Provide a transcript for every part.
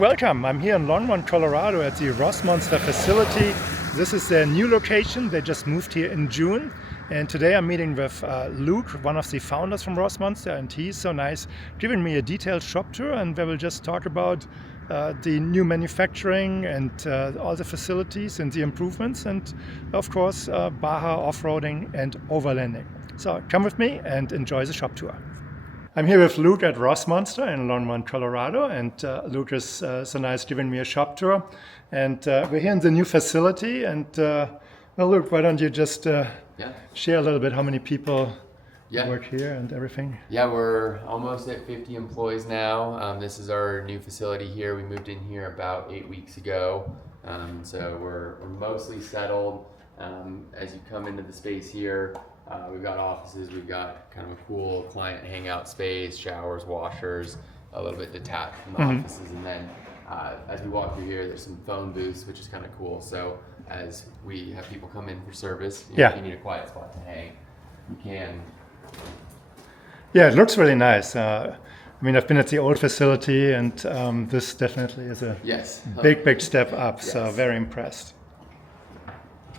welcome. I'm here in Longmont, Colorado at the Rossmonster facility. This is their new location. They just moved here in June. And today I'm meeting with Luke, one of the founders from Rossmonster, and he's so nice giving me a detailed shop tour, and we will just talk about the new manufacturing and all the facilities and the improvements, and of course Baja off-roading and overlanding. So come with me and enjoy the shop tour. I'm here with Luke at Rossmonster in Longmont, Colorado, and Luke is so nice giving me a shop tour. And we're here in the new facility, and well, Luke, why don't you just share a little bit how many people work here and everything? Yeah, we're almost at 50 employees now. This is our new facility here. We moved in here about 8 weeks ago, so we're mostly settled. As you come into the space here, we've got offices, we've got kind of a cool client hangout space, showers, washers, a little bit detached from the offices, and then as we walk through here, there's some phone booths, which is kind of cool. So as we have people come in for service, you know, if you need a quiet spot to hang, you can. Yeah, it looks really nice. I mean, I've been at the old facility, and this definitely is a big step up, so very impressed.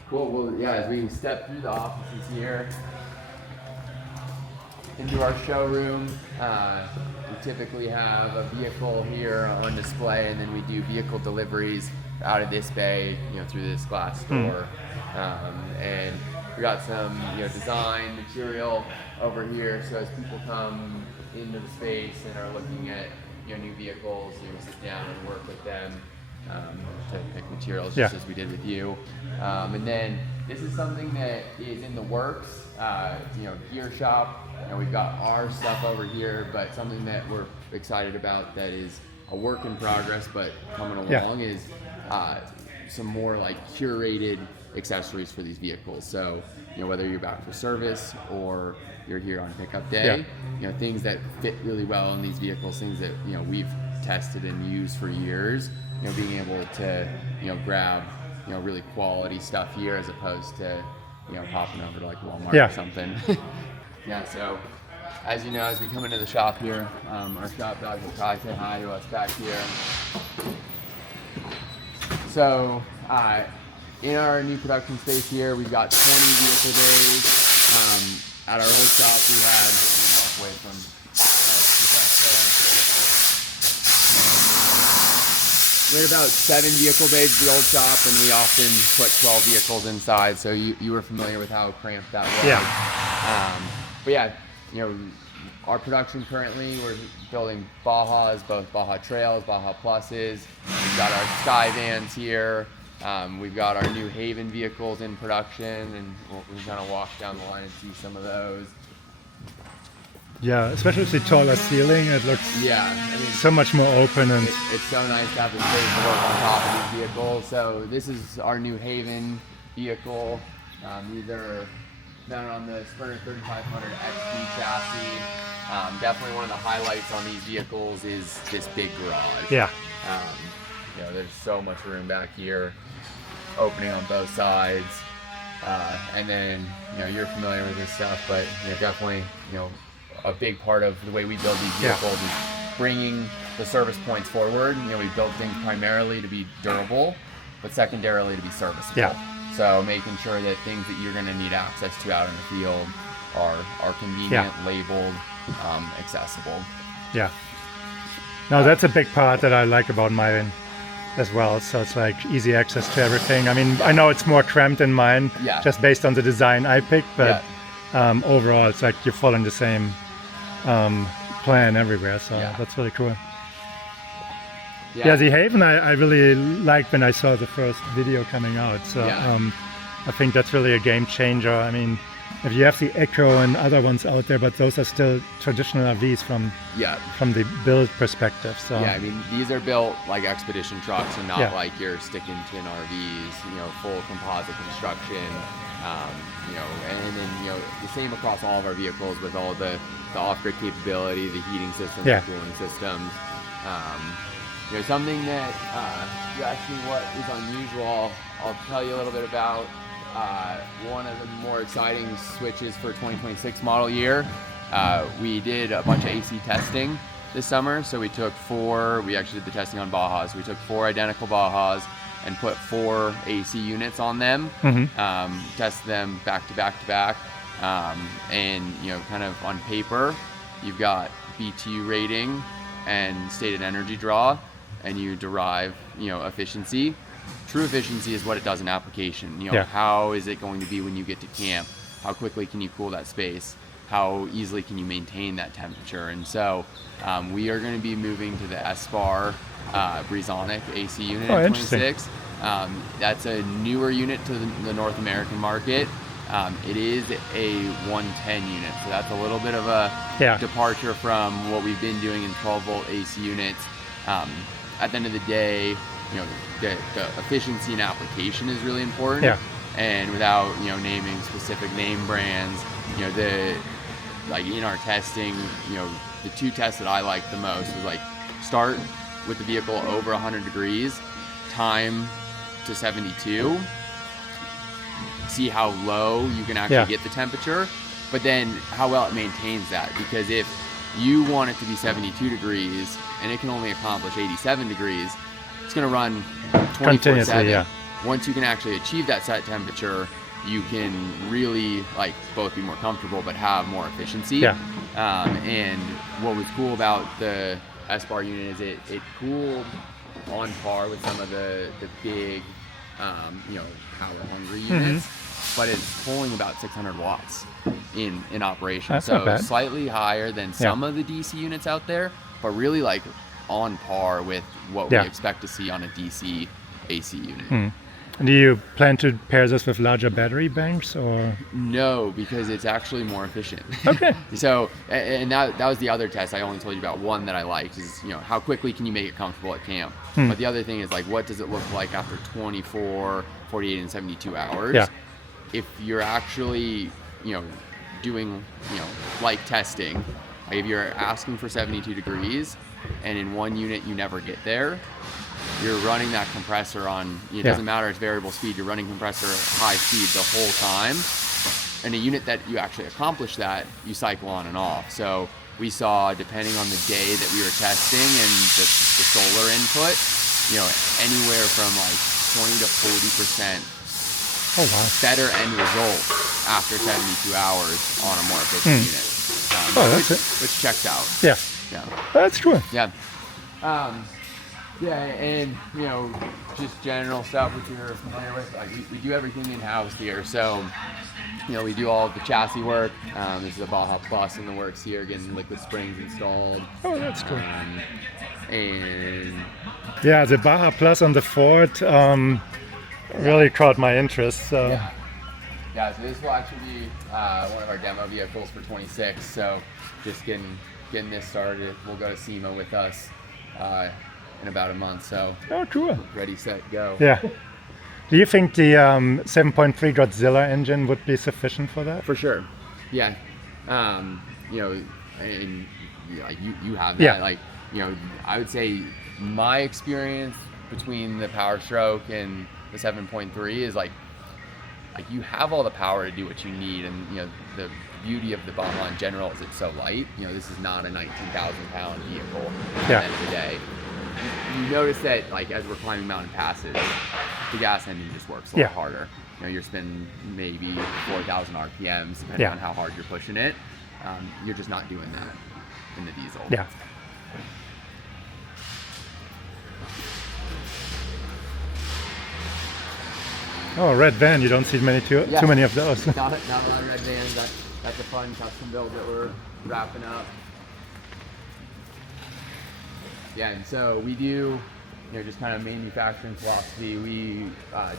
Cool. Well, yeah, as we step through the offices here into our showroom, we typically have a vehicle here on display, and then we do vehicle deliveries out of this bay, you know, through this glass door. And we got some, you know, design material over here, so as people come into the space and are looking at, you know, new vehicles, you know, sit down and work with them to pick materials, just as we did with you. And then this is something that is in the works, you know, gear shop. You know, we've got our stuff over here, but something that we're excited about that is a work in progress, but coming along is some more like curated accessories for these vehicles. So, you know, whether you're back for service or you're here on pickup day, you know, things that fit really well in these vehicles, things that, you know, we've tested and used for years, you know, being able to, you know, grab, you know, really quality stuff here as opposed to, you know, popping over to like Walmart or something. So as you know, as we come into the shop here, our shop dogs will probably say hi to us back here. So in our new production space here, we've got 20 vehicle days. At our old shop, we had, you know, walk away from we had about 7 vehicle bays at the old shop, and we often put 12 vehicles inside, so you were familiar with how cramped that was. But yeah, you know, our production currently, we're building Bajas, both Baja Trails, Baja Pluses. We've got our Sky Vans here. We've got our new Havn vehicles in production, and we'll kind of walk down the line and see some of those. Yeah, especially with the taller ceiling, it looks so much more open, and it's so nice to have the space to work on top of these vehicles. So this is our new Havn vehicle. These are mounted on the Sprinter 3500 XD chassis. Definitely one of the highlights on these vehicles is this big garage. Yeah. You know, there's so much room back here, opening on both sides. And then, you know, you're familiar with this stuff, but you know, definitely, you know, a big part of the way we build these vehicles is bringing the service points forward. You know, we build things primarily to be durable, but secondarily to be serviceable. So making sure that things that you're going to need access to out in the field are convenient, labeled, accessible. Yeah. No, that's a big part that I like about mine as well. So it's like easy access to everything. I mean, I know it's more cramped than mine, just based on the design I picked, but overall, it's like you're following the same plan everywhere. So that's really cool. Yeah, the Havn I really liked when I saw the first video coming out. So I think that's really a game changer. I mean, if you have the Echo and other ones out there, but those are still traditional RVs from the build perspective. So I mean, these are built like expedition trucks and not like your stick and tin RVs. You know, full composite construction. You know, and then, you know, the same across all of our vehicles with all the off-grid capability, the heating systems, the cooling systems. You know, something that you asked me what is unusual, I'll tell you a little bit about. One of the more exciting switches for 2026 model year. We did a bunch of AC testing this summer. So we actually did the testing on Bajas. We took 4 identical Bajas and put 4 AC units on them, tested them back to back to back. And, kind of on paper, you've got BTU rating and stated energy draw, and you derive, efficiency. True efficiency is what it does in application. How is it going to be when you get to camp? How quickly can you cool that space? How easily can you maintain that temperature? And so we are going to be moving to the SBF Breezonic AC unit in 26. That's a newer unit to the North American market. It is a 110 unit, so that's a little bit of a departure from what we've been doing in 12-volt AC units. At the end of the day, the efficiency in application is really important. Yeah. And without naming specific name brands, in our testing, the 2 tests that I liked the most was start with the vehicle over 100 degrees, time to 72, see how low you can actually get the temperature, but then how well it maintains that. Because if you want it to be 72 degrees and it can only accomplish 87 degrees, it's going to run 24/7. Once you can actually achieve that set temperature, you can really both be more comfortable but have more efficiency. And what was cool about the SBF unit is it cooled on par with some of the big power hungry units, but it's pulling about 600 watts in operation. That's so not bad. Slightly higher than some of the DC units out there, but really on par with what we expect to see on a DC AC unit. Do you plan to pair this with larger battery banks, or? No, because it's actually more efficient. Okay. So, and that was the other test. I only told you about one that I liked is, how quickly can you make it comfortable at camp? But the other thing is what does it look like after 24, 48, and 72 hours? Yeah. If you're actually, doing, testing, if you're asking for 72 degrees and in one unit you never get there, you're running that compressor on, it doesn't matter, it's variable speed, you're running compressor at high speed the whole time. And a unit that you actually accomplish that, you cycle on and off. So we saw, depending on the day that we were testing and the solar input, anywhere from 20 to 40% better end result after 72 hours on a more efficient unit. Which checks out. Yeah. That's true. Yeah. And just general stuff which you're familiar with. We do everything in-house here. So, we do all of the chassis work. This is a Baja Plus in the works here, getting liquid springs installed. Oh, that's cool. And the Baja Plus on the Ford really caught my interest. So. So this will actually be one of our demo vehicles for 26. So just getting this started. We'll go to SEMA with us in about a month. So cool. Ready, set, go. Yeah. Do you think the 7.3 Godzilla engine would be sufficient for that? For sure. Yeah. And you have that. Yeah. I would say my experience between the Power Stroke and the 7.3 is you have all the power to do what you need, and the beauty of the Baja in general is it's so light. This is not a 19,000 pound vehicle at the end of the day. You notice that as we're climbing mountain passes, the gas engine just works a lot harder. You're spinning maybe 4,000 RPMs depending on how hard you're pushing it. You're just not doing that in the diesel. Yeah. Oh, red van, you don't see too many of those. Not a lot of red vans. That's a fun custom build that we're wrapping up. Yeah, and so we do, just kind of manufacturing philosophy. We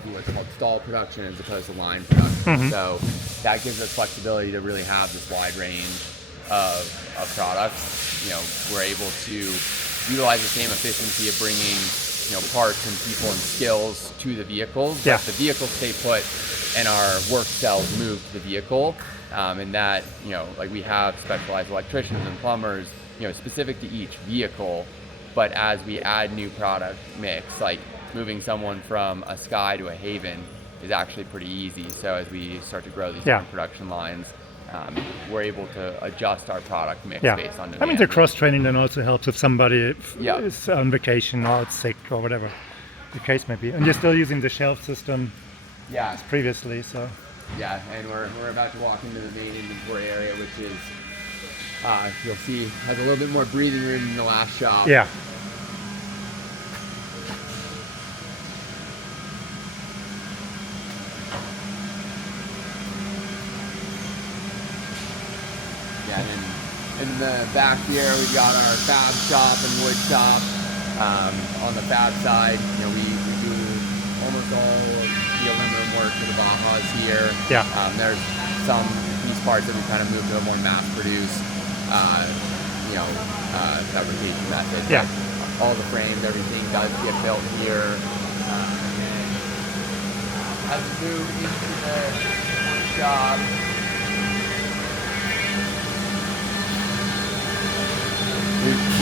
do what's called stall production as opposed to line production. So that gives us flexibility to really have this wide range of products. We're able to utilize the same efficiency of bringing parts and people and skills to the vehicles. Yeah. But the vehicles stay put and our work cells move to the vehicle. And that, we have specialized electricians and plumbers, specific to each vehicle. But as we add new product mix, moving someone from a Sky to a Haven is actually pretty easy. So as we start to grow these different production lines, we're able to adjust our product mix Yeah. based on demand. I mean, the cross-training then also helps if somebody Yeah. is on vacation or it's sick or whatever the case may be. And you're still using the shelf system Yeah. as previously, so. Yeah, and we're about to walk into the main inventory area, which is, you'll see, has a little bit more breathing room than the last shop. Yeah. Yeah, and then in the back here, we've got our fab shop and wood shop. On the fab side, you know, we do almost all of the aluminum work for the Bajas here. Yeah. There's some piece parts that we kind of moved to a more mass-produced, fabrication method. Yeah. All the frames, everything does get built here. And as we move into the shop,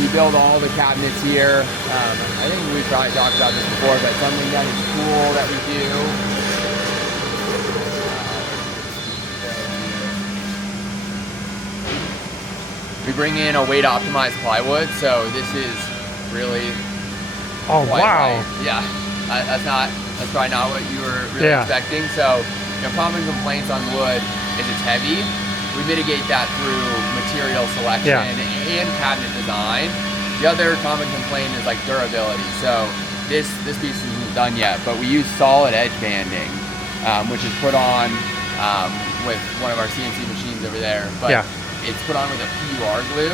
we build all the cabinets here. I think we probably talked about this before, but something that is cool that we do. We bring in a weight optimized plywood, so this is really Oh, quite wow. light. Yeah, that's probably not what you were really expecting. So, common complaints on wood is it's heavy. We mitigate that through material selection and cabinet design. The other common complaint is like durability. So this piece isn't done yet, but we use solid edge banding, which is put on with one of our CNC machines over there. But it's put on with a PUR glue,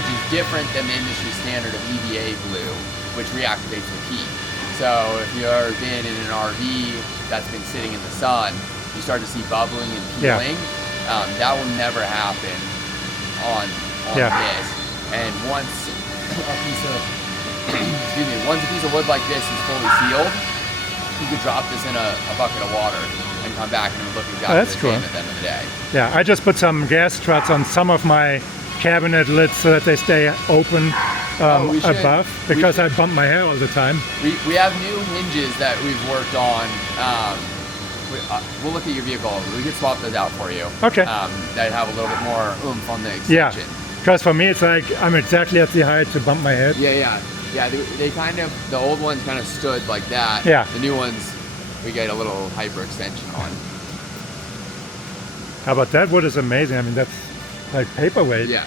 which is different than the industry standard of EVA glue, which reactivates with heat. So if you've ever been in an RV that's been sitting in the sun, you start to see bubbling and peeling. That will never happen on this. And once a piece of wood like this is fully sealed, you could drop this in a bucket of water and come back and it would look exactly the same at the end of the day. Yeah, I just put some gas struts on some of my cabinet lids so that they stay open above, because I bump my hair all the time. We have new hinges that we've worked on. We'll look at your vehicle. We could swap those out for you. Okay. That have a little bit more oomph on the extension. Yeah, because for me it's like I'm exactly at the height to bump my head. Yeah. They kind of, the old ones kind of stood like that. Yeah. The new ones, we get a little hyper extension on. How about that? Wood is amazing. I mean, that's like paperweight. Yeah.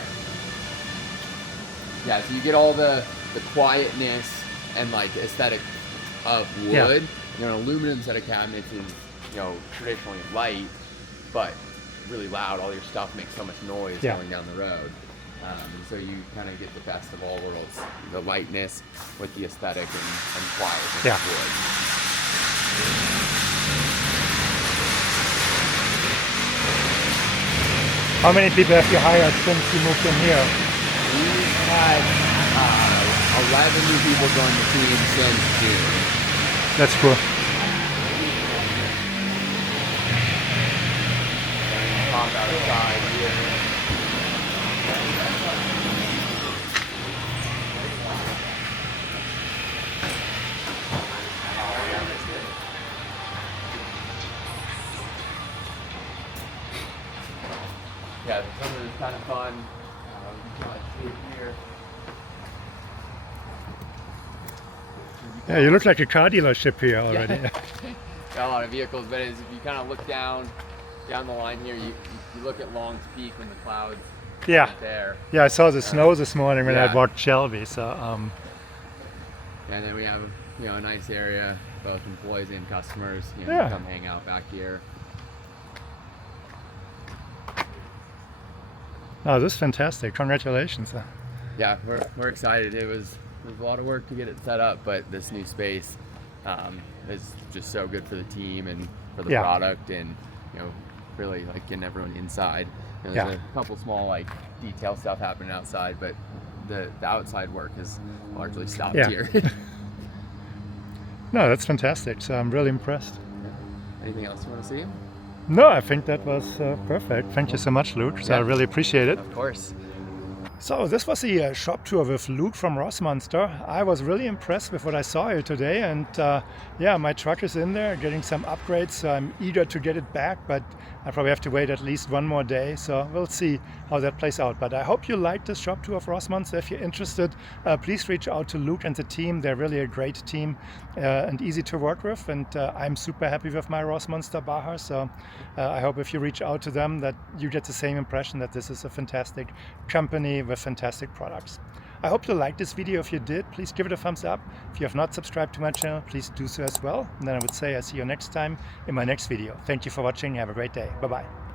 Yeah. So you get all the quietness and like aesthetic of wood. You know, an aluminum set of cabinets is, traditionally light, but really loud. All your stuff makes so much noise going down the road. So you kind of get the best of all worlds, the lightness with the aesthetic and quietness of wood. How many people have you hired since you moved in here? We've had 11 new people join the team since June. That's cool. Outside here. Yeah, the summer is kind of fun. You can see it here. Yeah, you look like a car dealership here already. Got a lot of vehicles, but as if you kind of look down the line here, you look at Long's Peak when the clouds aren't there. Yeah, I saw the snow this morning when I walked Shelby. So. And then we have a nice area, both employees and customers. Come hang out back here. Oh, this is fantastic! Congratulations. Yeah, we're excited. It was a lot of work to get it set up, but this new space is just so good for the team and for the product, and really like getting everyone inside. And there's a couple small like detail stuff happening outside, but the outside work has largely stopped here. No, that's fantastic. So I'm really impressed. Anything else you want to see? No, I think that was perfect. Thank you so much, Luke. So I really appreciate it. Of course. So this was the shop tour with Luke from Rossmonster. I was really impressed with what I saw here today, and yeah, my truck is in there getting some upgrades, so I'm eager to get it back, but I probably have to wait at least one more day, so we'll see how that plays out. But I hope you liked this shop tour of Rossmonster. If you're interested, please reach out to Luke and the team. They're really a great team and easy to work with, and I'm super happy with my Rossmonster Baja, so I hope if you reach out to them that you get the same impression that this is a fantastic company with fantastic products. I hope you liked this video. If you did, please give it a thumbs up. If you have not subscribed to my channel, please do so as well. And then I would say I see you next time in my next video. Thank you for watching. Have a great day. Bye-bye.